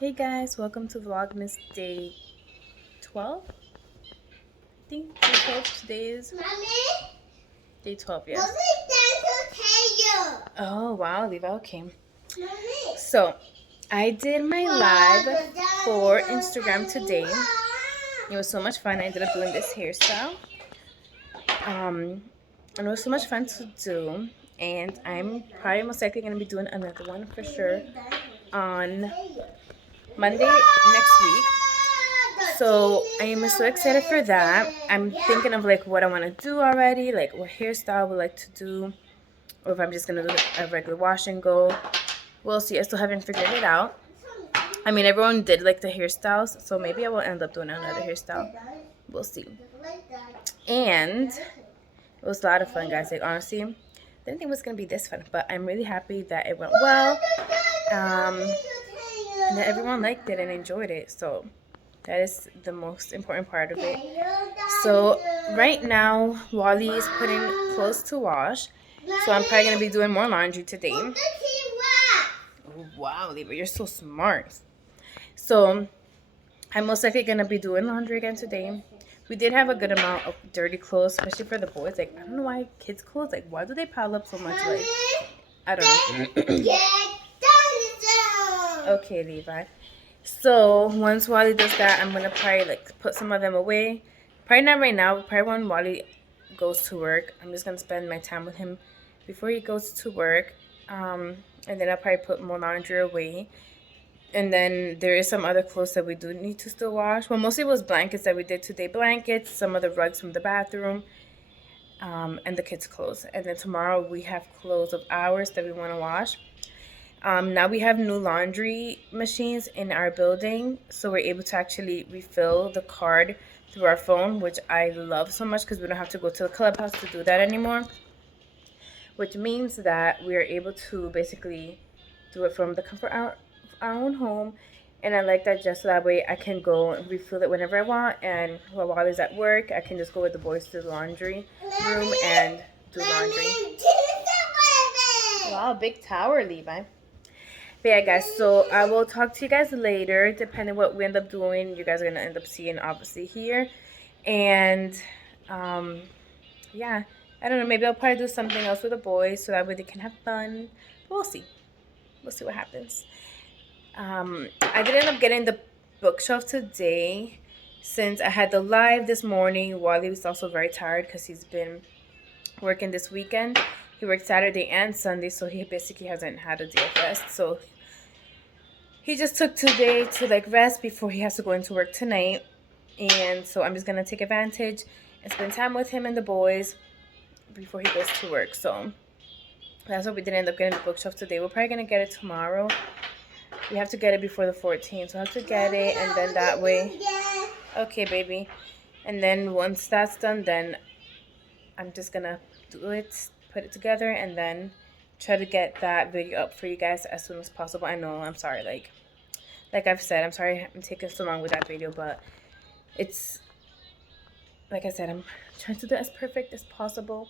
Hey guys, welcome to Vlogmas day 12. I think day 12 today is Mommy, day 12, yes. Mommy, that's okay. Oh wow, Levi, okay. Mommy. So I did my live for Instagram today. It was so much fun. I ended up doing this hairstyle. And it was so much fun to do. And I'm probably most likely gonna be doing another one for sure on Monday next week. So I am so excited for that. I'm thinking of like what I want to do already, like what hairstyle I would like to do, or if I'm just gonna do a regular wash and go. We'll see. I still haven't figured it out. I mean, everyone did like the hairstyles, so maybe I will end up doing another hairstyle. We'll see. And it was a lot of fun, guys. Like honestly, I didn't think it was gonna be this fun, but I'm really happy that it went well. And that everyone liked it and enjoyed it. So that is the most important part of it. So right now, Wally is putting clothes to wash. So I'm probably gonna be doing more laundry today. Oh, wow, Libra, you're so smart. So I'm most likely gonna be doing laundry again today. We did have a good amount of dirty clothes, especially for the boys. Like I don't know why kids' clothes, like why do they pile up so much? Like I don't know. Okay, Levi. So once Wally does that, I'm gonna probably like put some of them away. Probably not right now, but probably when Wally goes to work, I'm just gonna spend my time with him before he goes to work. And then I'll probably put more laundry away. And then there is some other clothes that we do need to still wash. Well, mostly it was blankets that we did today. Blankets, some of the rugs from the bathroom, and the kids' clothes. And then tomorrow we have clothes of ours that we want to wash. Now we have new laundry machines in our building, so we're able to actually refill the card through our phone, which I love so much because we don't have to go to the clubhouse to do that anymore. Which means that we are able to basically do it from the comfort of our own home. And I like that just so that way I can go and refill it whenever I want. And while Wally's at work, I can just go with the boys to the laundry room and do laundry. Wow, big tower, Levi. But yeah, guys, so I will talk to you guys later. Depending what we end up doing, you guys are gonna end up seeing obviously here. And yeah, I don't know, maybe I'll probably do something else with the boys so that way they can have fun. But we'll see what happens. I did end up getting the bookshelf today since I had the live this morning. Wally was also very tired because he's been working this weekend. He worked Saturday and Sunday, so he basically hasn't had a day of rest. So he just took today to like rest before he has to go into work tonight. And so I'm just gonna take advantage and spend time with him and the boys before he goes to work. So that's what we did end up getting the bookshelf today. We're probably gonna get it tomorrow. We have to get it before the 14th, so I have to get it, and then that way. Okay, baby. And then once that's done, then I'm just gonna do it, put it together, and then try to get that video up for you guys as soon as possible. I know, I'm sorry, like I've said, I'm sorry I'm taking so long with that video, but it's, like I said, I'm trying to do it as perfect as possible.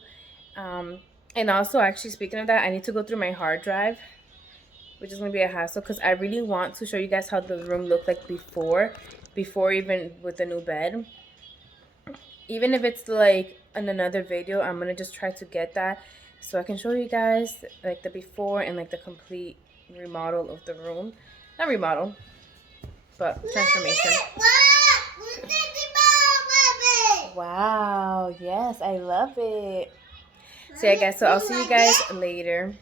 And also, actually, speaking of that, I need to go through my hard drive, which is going to be a hassle because I really want to show you guys how the room looked like before even with the new bed. Even if it's like in another video, I'm going to just try to get that so I can show you guys like the before and like the complete remodel of the room. Not remodel, but transformation. Wow, yes, I love it. So yeah, guys, so I'll see you guys later.